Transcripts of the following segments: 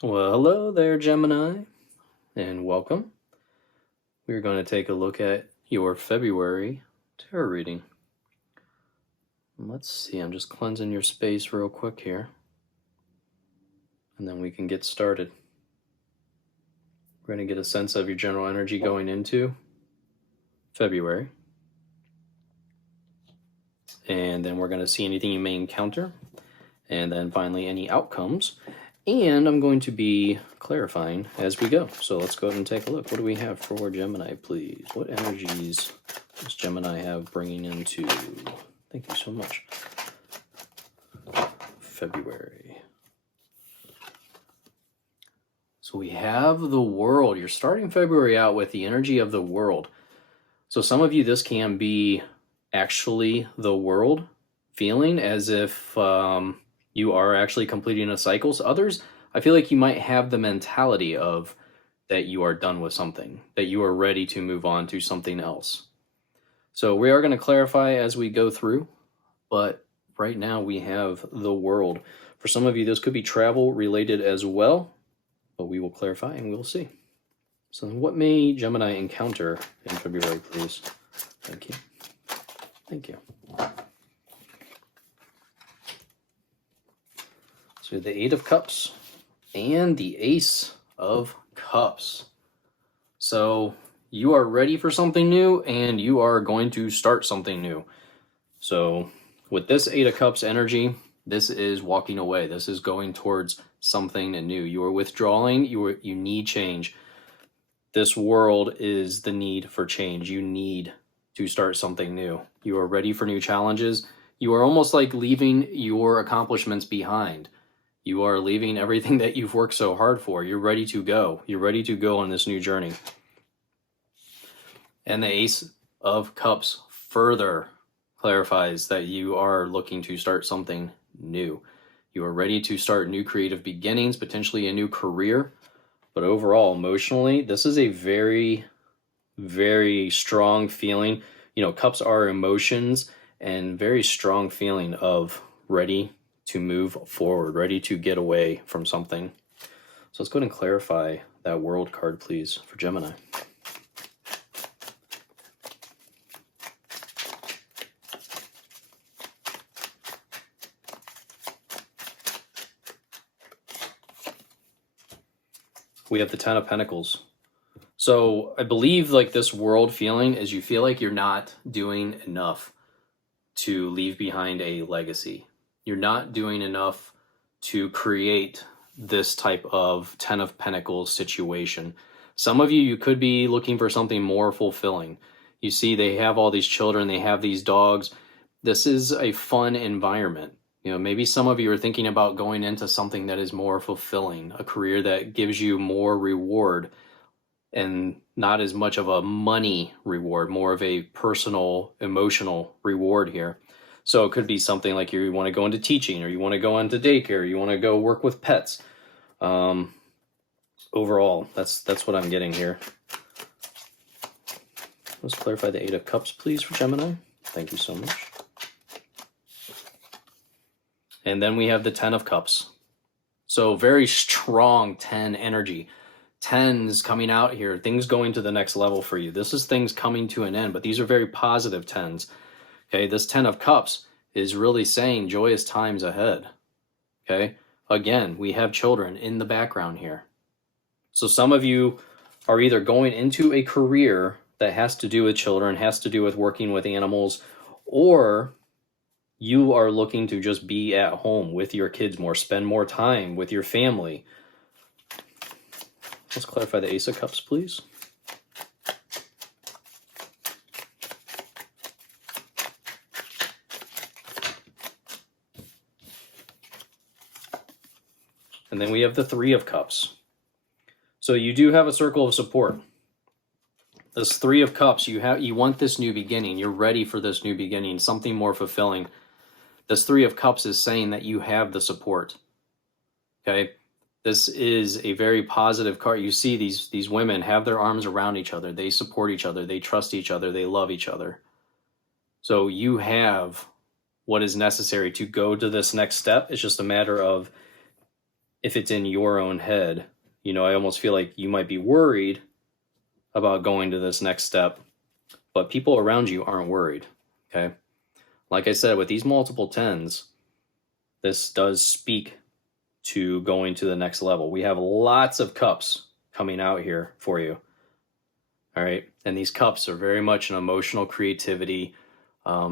Well, hello there, Gemini, and welcome. We're going to take a look at your February tarot reading. Let's see, I'm just cleansing your space real quick here, and then we can get started. We're going to get a sense of your general energy going into February, and then we're going to see anything you may encounter, and then finally any outcomes. And I'm going to be clarifying as we go. So let's go ahead and take a look. What do we have for Gemini, please? What energies does Gemini have bringing into, thank you so much, February? So we have the World. You're starting February out with the energy of the World. So some of you, this can be actually the World feeling as if you are actually completing a cycle. So others, I feel like you might have the mentality of that you are done with something, that you are ready to move on to something else. So we are going to clarify as we go through, but right now we have the World. For some of you, this could be travel related as well, but we will clarify and we'll see. So what may Gemini encounter in February, please? Thank you. Thank you. So the Eight of Cups and the Ace of Cups. So you are ready for something new and you are going to start something new. So with this Eight of Cups energy, this is walking away. This is going towards something new. You are withdrawing. You need change. This World is the need for change. You need to start something new. You are ready for new challenges. You are almost like leaving your accomplishments behind. You are leaving everything that you've worked so hard for. You're ready to go. You're ready to go on this new journey. And the Ace of Cups further clarifies that you are looking to start something new. You are ready to start new creative beginnings, potentially a new career. But overall, emotionally, this is a very, very strong feeling. You know, cups are emotions and very strong feeling of ready to move forward, ready to get away from something. So let's go ahead and clarify that World card, please, for Gemini. We have the Ten of Pentacles. So I believe like this World feeling is you feel like you're not doing enough to leave behind a legacy. You're not doing enough to create this type of Ten of Pentacles situation. Some of you could be looking for something more fulfilling. You see, they have all these children, they have these dogs. This is a fun environment. You know, maybe some of you are thinking about going into something that is more fulfilling, a career that gives you more reward and not as much of a money reward, more of a personal, emotional reward here. So it could be something like you want to go into teaching, or you want to go into daycare, or you want to go work with pets. Overall, that's what I'm getting here. Let's clarify the Eight of Cups, please, for Gemini. Thank you so much. And then we have the Ten of Cups. So very strong 10 energy. 10s coming out here, things going to the next level for you. This is things coming to an end, but these are very positive 10s. Okay, this Ten of Cups is really saying joyous times ahead. Okay, again, we have children in the background here. So some of you are either going into a career that has to do with children, has to do with working with animals, or you are looking to just be at home with your kids more, spend more time with your family. Let's clarify the Ace of Cups, please. And then we have the Three of Cups. So you do have a circle of support. This Three of Cups, you want this new beginning. You're ready for this new beginning, something more fulfilling. This Three of Cups is saying that you have the support. Okay? This is a very positive card. You see these women have their arms around each other. They support each other. They trust each other. They love each other. So you have what is necessary to go to this next step. It's just a matter of if it's in your own head. You know, I almost feel like you might be worried about going to this next step, but people around you aren't worried, okay? Like I said, with these multiple tens, this does speak to going to the next level. We have lots of cups coming out here for you, all right? And these cups are very much an emotional creativity,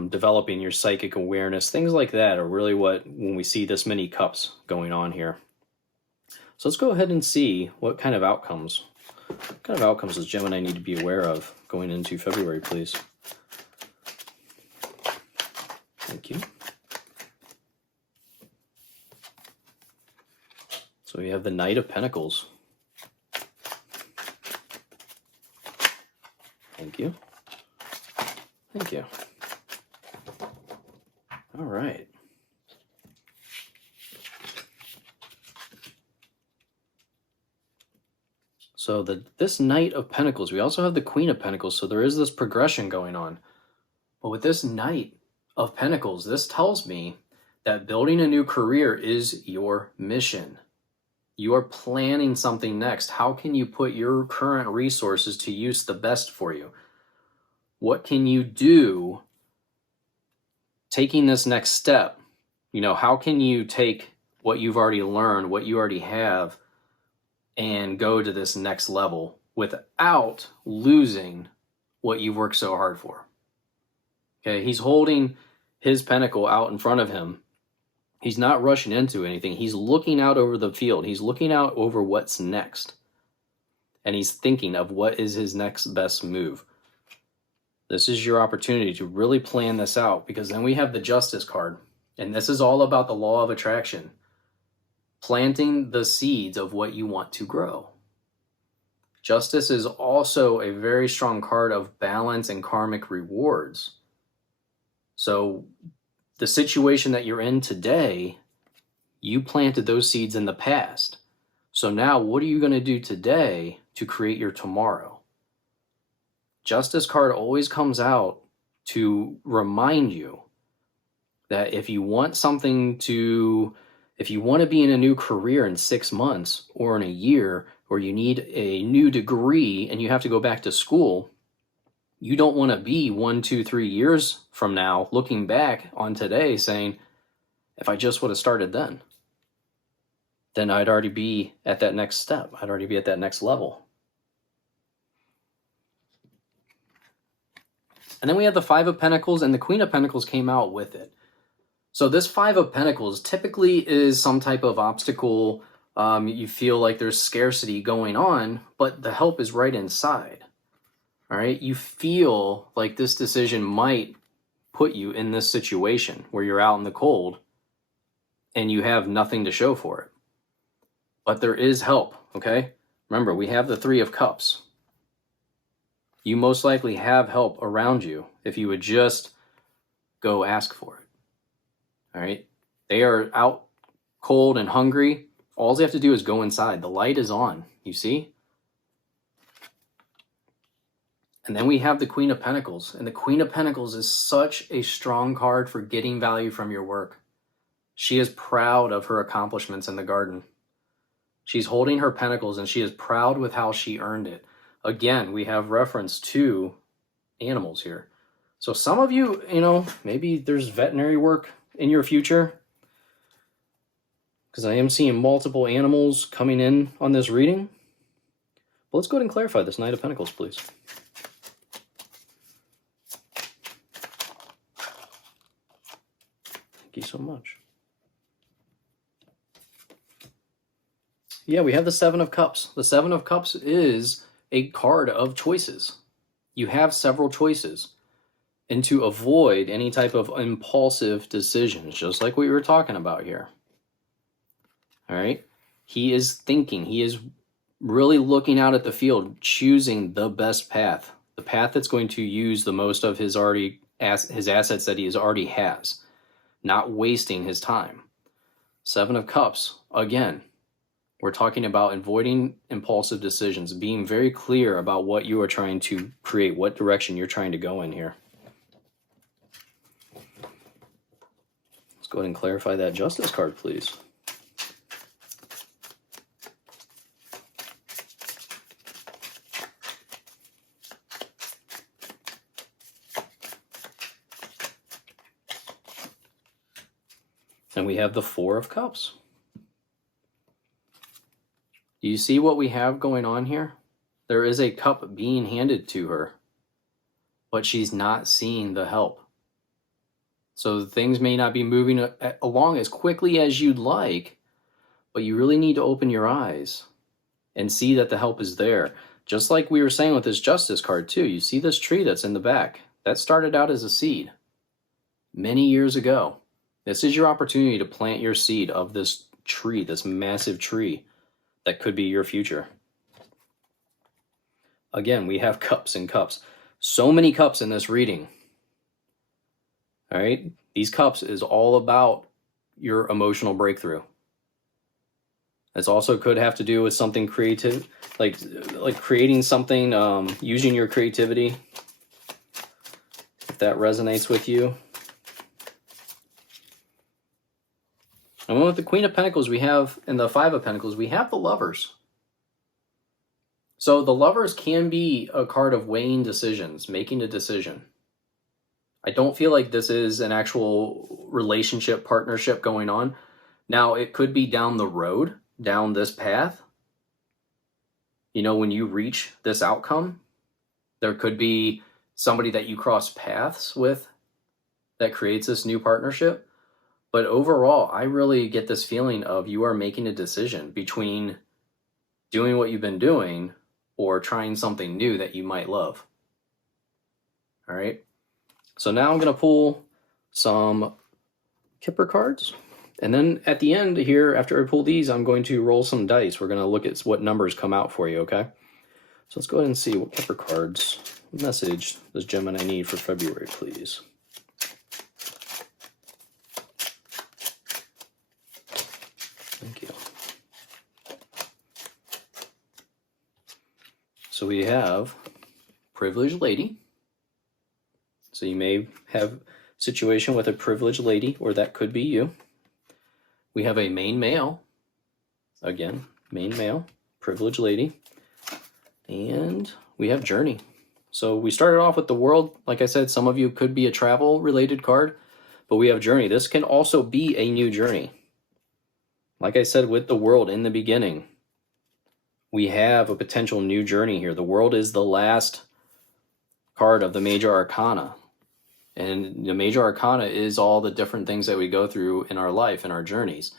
developing your psychic awareness, things like that are really when we see this many cups going on here. So let's go ahead and see what kind of outcomes does Gemini need to be aware of going into February, please. Thank you. So we have the Knight of Pentacles. Thank you. Thank you. All right. So this Knight of Pentacles, we also have the Queen of Pentacles, so there is this progression going on. But with this Knight of Pentacles, this tells me that building a new career is your mission. You are planning something next. How can you put your current resources to use the best for you? What can you do taking this next step? You know, how can you take what you've already learned, what you already have, and go to this next level without losing what you've worked so hard for? Okay, he's holding his pentacle out in front of him. He's not rushing into anything. He's looking out over the field. He's looking out over what's next. And he's thinking of what is his next best move. This is your opportunity to really plan this out, because then we have the Justice card. And this is all about the law of attraction. Planting the seeds of what you want to grow. Justice is also a very strong card of balance and karmic rewards. So the situation that you're in today, you planted those seeds in the past. So now what are you going to do today to create your tomorrow? Justice card always comes out to remind you that if you want to be in a new career in 6 months or in a year, or you need a new degree and you have to go back to school, you don't want to be 1, 2, 3 years from now looking back on today saying, if I just would have started then I'd already be at that next step. I'd already be at that next level. And then we have the Five of Pentacles, and the Queen of Pentacles came out with it. So this Five of Pentacles typically is some type of obstacle. You feel like there's scarcity going on, but the help is right inside. All right, you feel like this decision might put you in this situation where you're out in the cold and you have nothing to show for it. But there is help, okay? Remember, we have the Three of Cups. You most likely have help around you if you would just go ask for it. All right? They are out cold and hungry. All they have to do is go inside. The light is on, you see? And then we have the Queen of Pentacles. And the Queen of Pentacles is such a strong card for getting value from your work. She is proud of her accomplishments in the garden. She's holding her pentacles and she is proud with how she earned it. Again, we have reference to animals here. So some of you, maybe there's veterinary work in your future, because I am seeing multiple animals coming in on this reading. But let's go ahead and clarify this Knight of Pentacles, please. Thank you so much. Yeah, we have the Seven of Cups. The Seven of Cups is a card of choices. You have several choices. And to avoid any type of impulsive decisions, just like what we were talking about here. All right? He is thinking. He is really looking out at the field, choosing the best path. The path that's going to use the most of his assets that he already has. Not wasting his time. Seven of Cups, again, we're talking about avoiding impulsive decisions, being very clear about what you are trying to create, what direction you're trying to go in here. Let's go ahead and clarify that Justice card, please. And we have the Four of Cups. Do you see what we have going on here? There is a cup being handed to her, but she's not seeing the help. So things may not be moving along as quickly as you'd like, but you really need to open your eyes and see that the help is there. Just like we were saying with this Justice card too. You see this tree that's in the back? That started out as a seed many years ago. This is your opportunity to plant your seed of this tree, this massive tree that could be your future. Again, we have cups and cups. So many cups in this reading. All right? These cups is all about your emotional breakthrough. This also could have to do with something creative, like creating something, using your creativity, if that resonates with you. And with the Queen of Pentacles we have, and the Five of Pentacles, we have the Lovers. So the Lovers can be a card of weighing decisions, making a decision. I don't feel like this is an actual relationship, partnership going on. Now, it could be down the road, down this path. You know, when you reach this outcome, there could be somebody that you cross paths with that creates this new partnership. But overall, I really get this feeling of you are making a decision between doing what you've been doing or trying something new that you might love. All right. So now I'm going to pull some Kipper cards. And then at the end here, after I pull these, I'm going to roll some dice. We're going to look at what numbers come out for you, okay? So let's go ahead and see what Kipper cards message does Gemini need for February, please. Thank you. So we have Privileged Lady. So you may have a situation with a privileged lady, or that could be you. We have a main male. Again, main male, privileged lady. And we have Journey. So we started off with the World. Like I said, some of you could be a travel-related card, but we have Journey. This can also be a new journey. Like I said with the World in the beginning, we have a potential new journey here. The World is the last card of the Major Arcana. And the Major Arcana is all the different things that we go through in our life, in our journeys.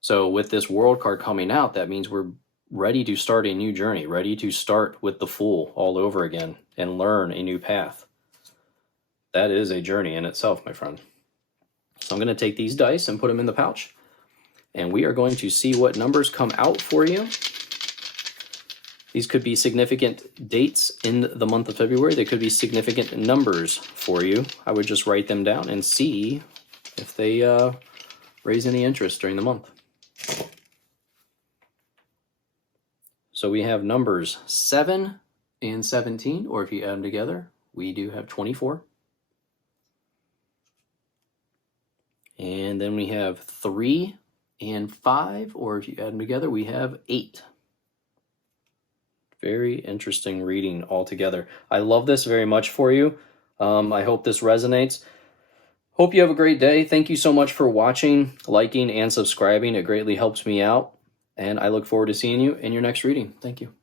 So with this World card coming out, that means we're ready to start a new journey, ready to start with the Fool all over again and learn a new path. That is a journey in itself, my friend. So I'm going to take these dice and put them in the pouch. And we are going to see what numbers come out for you. These could be significant dates in the month of February. They could be significant numbers for you. I would just write them down and see if they raise any interest during the month. So we have numbers 7 and 17, or if you add them together, we do have 24. And then we have 3 and 5, or if you add them together, we have 8. Very interesting reading altogether. I love this very much for you. I hope this resonates. Hope you have a great day. Thank you so much for watching, liking, and subscribing. It greatly helps me out. And I look forward to seeing you in your next reading. Thank you.